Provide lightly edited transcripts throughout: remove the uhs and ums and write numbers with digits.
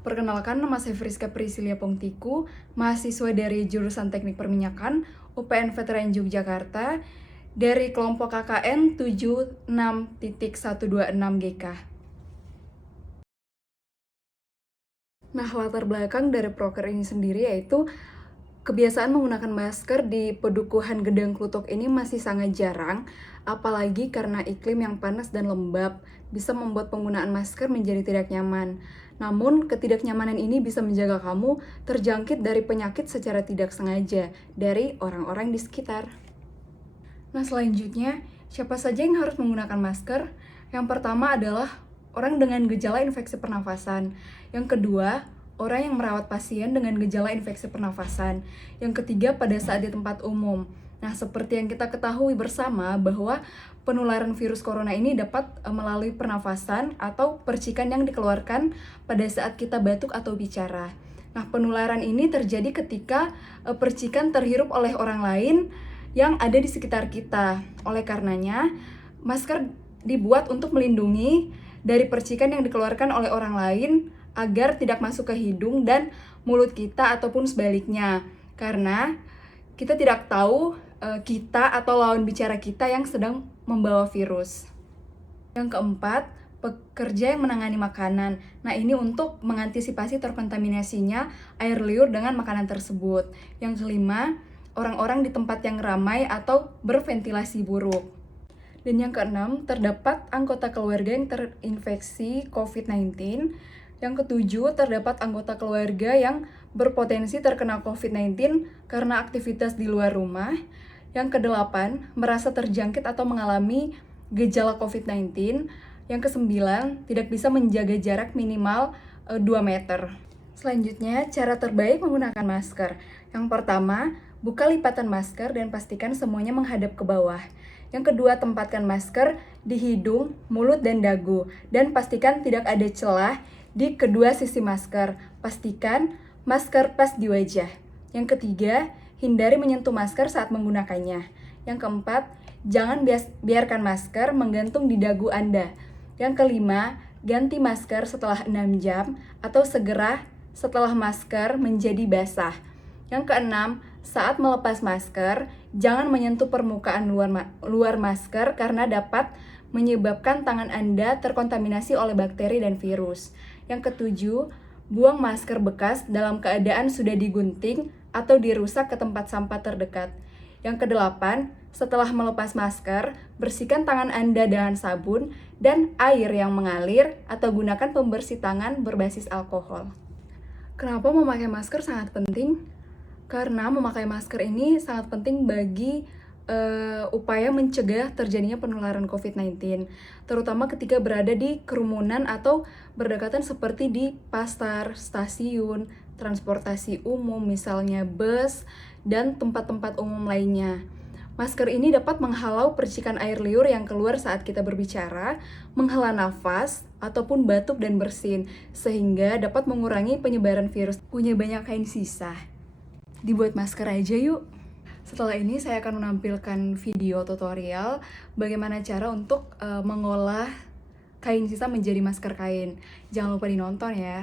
perkenalkan nama saya Friska Priscilia Pongtiku, mahasiswa dari jurusan Teknik Perminyakan, UPN Veteran Yogyakarta, dari kelompok KKN 76.126 GK. Nah, latar belakang dari proker ini sendiri yaitu kebiasaan menggunakan masker di pedukuhan Gedang Kluthuk ini masih sangat jarang, apalagi karena iklim yang panas dan lembab bisa membuat penggunaan masker menjadi tidak nyaman. Namun, ketidaknyamanan ini bisa menjaga kamu terjangkit dari penyakit secara tidak sengaja dari orang-orang di sekitar. Nah, selanjutnya, siapa saja yang harus menggunakan masker? Yang pertama adalah orang dengan gejala infeksi pernafasan. Yang kedua, orang yang merawat pasien dengan gejala infeksi pernafasan. Yang ketiga, pada saat di tempat umum. Nah, seperti yang kita ketahui bersama bahwa penularan virus corona ini dapat melalui pernafasan atau percikan yang dikeluarkan pada saat kita batuk atau bicara. Nah, penularan ini terjadi ketika percikan terhirup oleh orang lain yang ada di sekitar kita. Oleh karenanya, masker dibuat untuk melindungi dari percikan yang dikeluarkan oleh orang lain agar tidak masuk ke hidung dan mulut kita ataupun sebaliknya. Karena kita tidak tahu kita atau lawan bicara kita yang sedang membawa virus. Yang keempat, pekerja yang menangani makanan. Nah, ini untuk mengantisipasi terkontaminasinya air liur dengan makanan tersebut. Yang kelima, orang-orang di tempat yang ramai atau berventilasi buruk. Dan yang keenam, terdapat anggota keluarga yang terinfeksi COVID-19. Yang ketujuh, terdapat anggota keluarga yang berpotensi terkena COVID-19 karena aktivitas di luar rumah. Yang kedelapan, merasa terjangkit atau mengalami gejala COVID-19. Yang kesembilan, tidak bisa menjaga jarak minimal 2 meter. Selanjutnya, cara terbaik menggunakan masker. Yang pertama, buka lipatan masker dan pastikan semuanya menghadap ke bawah. Yang kedua, tempatkan masker di hidung, mulut, dan dagu. Dan pastikan tidak ada celah di kedua sisi masker. Pastikan masker pas di wajah. Yang ketiga, hindari menyentuh masker saat menggunakannya. Yang keempat, jangan biarkan masker menggantung di dagu Anda. Yang kelima, ganti masker setelah 6 jam atau segera setelah masker menjadi basah. Yang keenam, saat melepas masker, jangan menyentuh permukaan luar masker karena dapat menyebabkan tangan Anda terkontaminasi oleh bakteri dan virus. Yang ketujuh, buang masker bekas dalam keadaan sudah digunting atau dirusak ke tempat sampah terdekat. Yang kedelapan, setelah melepas masker, bersihkan tangan Anda dengan sabun dan air yang mengalir atau gunakan pembersih tangan berbasis alkohol. Kenapa memakai masker sangat penting? Karena memakai masker ini sangat penting bagi upaya mencegah terjadinya penularan COVID-19, terutama ketika berada di kerumunan atau berdekatan seperti di pasar, stasiun, transportasi umum, misalnya bus, dan tempat-tempat umum lainnya. Masker ini dapat menghalau percikan air liur yang keluar saat kita berbicara, menghela nafas, ataupun batuk dan bersin, sehingga dapat mengurangi penyebaran virus. Punya banyak kain sisa. Dibuat masker aja yuk. Setelah ini saya akan menampilkan video tutorial bagaimana cara untuk mengolah kain sisa menjadi masker kain. Jangan lupa dinonton ya.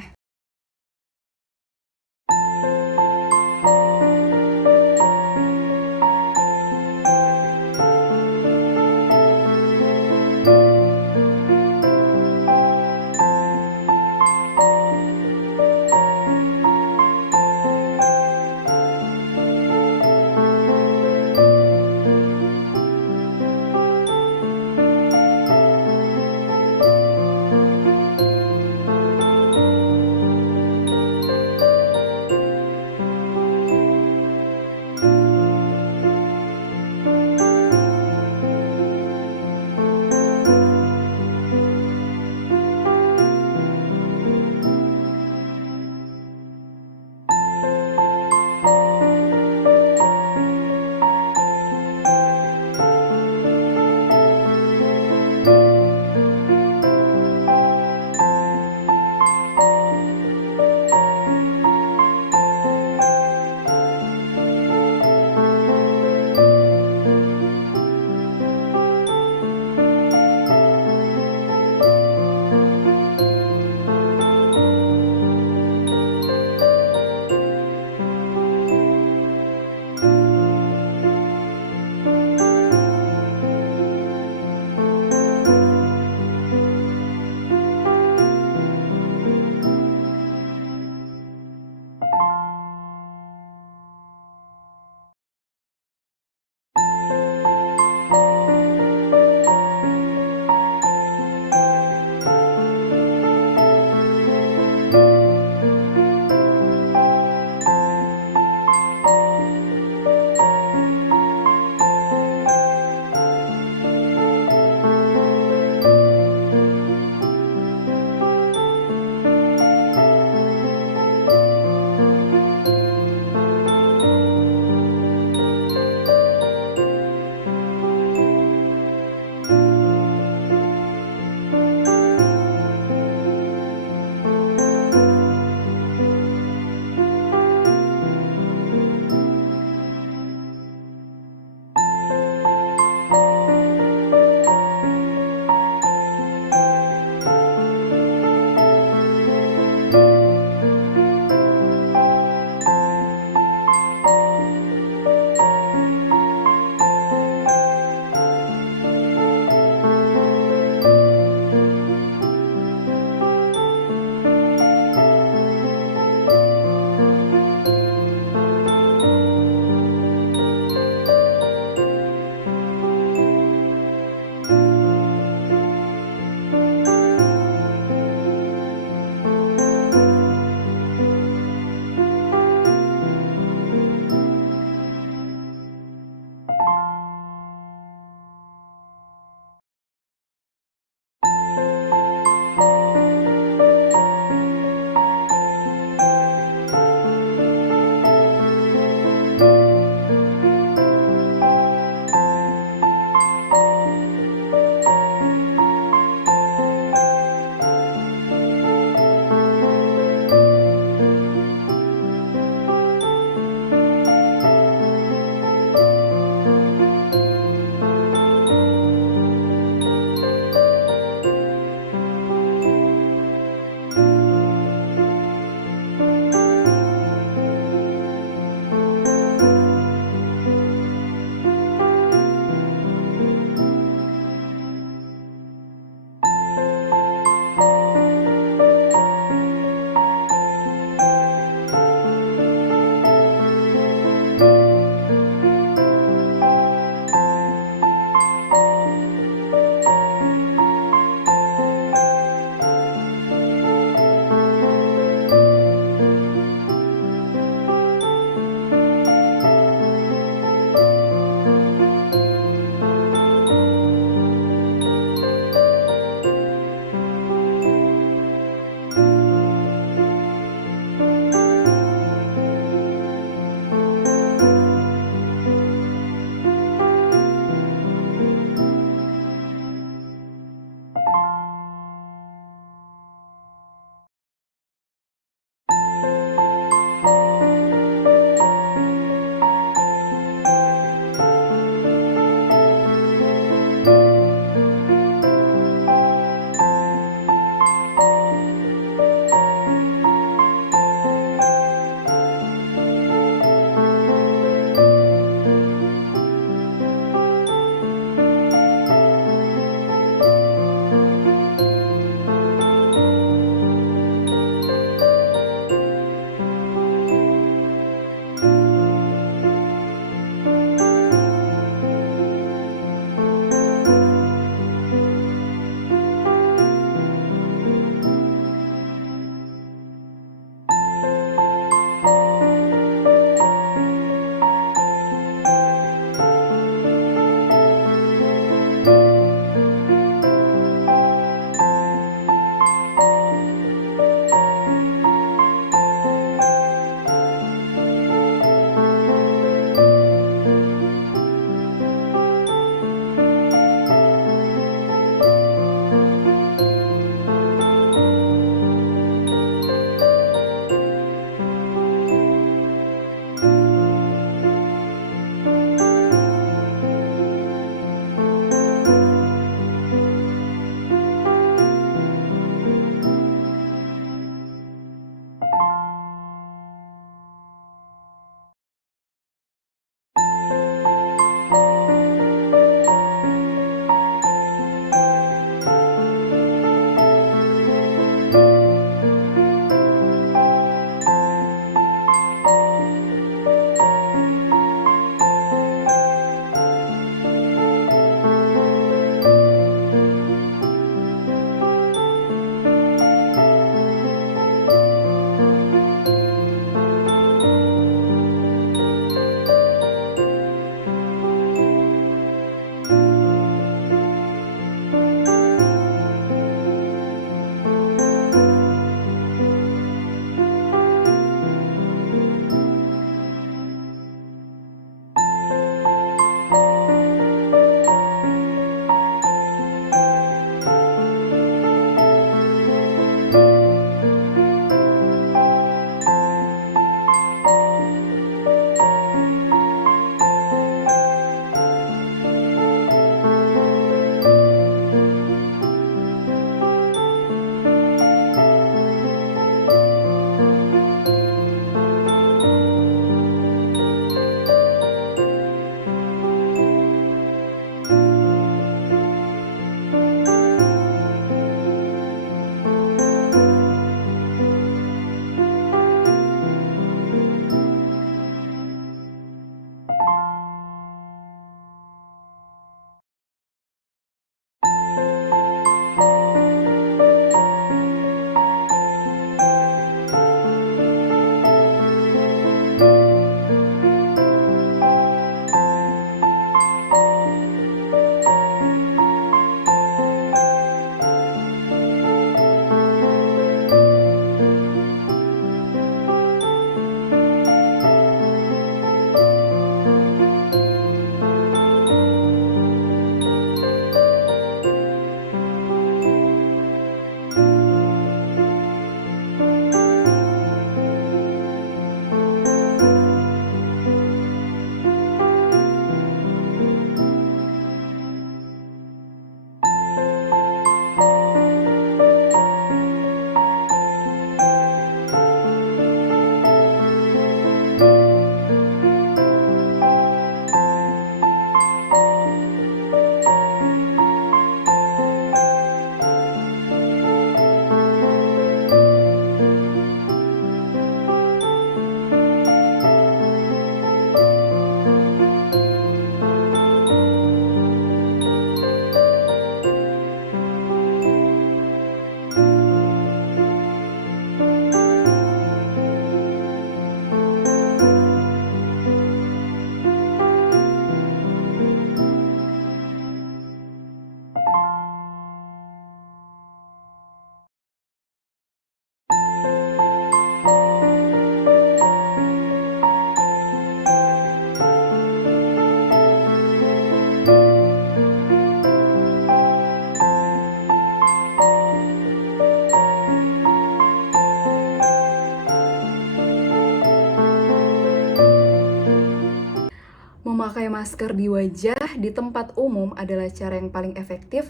Memakai masker di wajah di tempat umum adalah cara yang paling efektif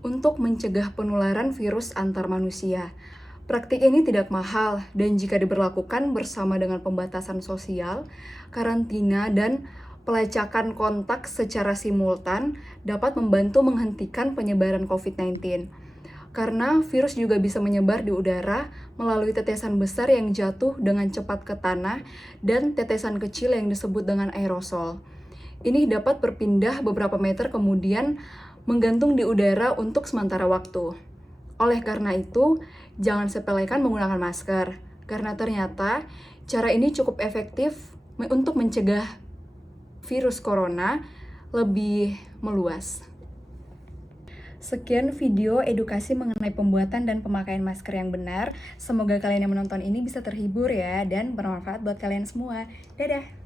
untuk mencegah penularan virus antar manusia. Praktik ini tidak mahal dan jika diberlakukan bersama dengan pembatasan sosial, karantina, dan pelacakan kontak secara simultan dapat membantu menghentikan penyebaran COVID-19. Karena virus juga bisa menyebar di udara melalui tetesan besar yang jatuh dengan cepat ke tanah dan tetesan kecil yang disebut dengan aerosol. Ini dapat berpindah beberapa meter kemudian menggantung di udara untuk sementara waktu. Oleh karena itu, jangan sepelekan menggunakan masker, karena ternyata cara ini cukup efektif untuk mencegah virus corona lebih meluas. Sekian video edukasi mengenai pembuatan dan pemakaian masker yang benar. Semoga kalian yang menonton ini bisa terhibur ya dan bermanfaat buat kalian semua. Dadah!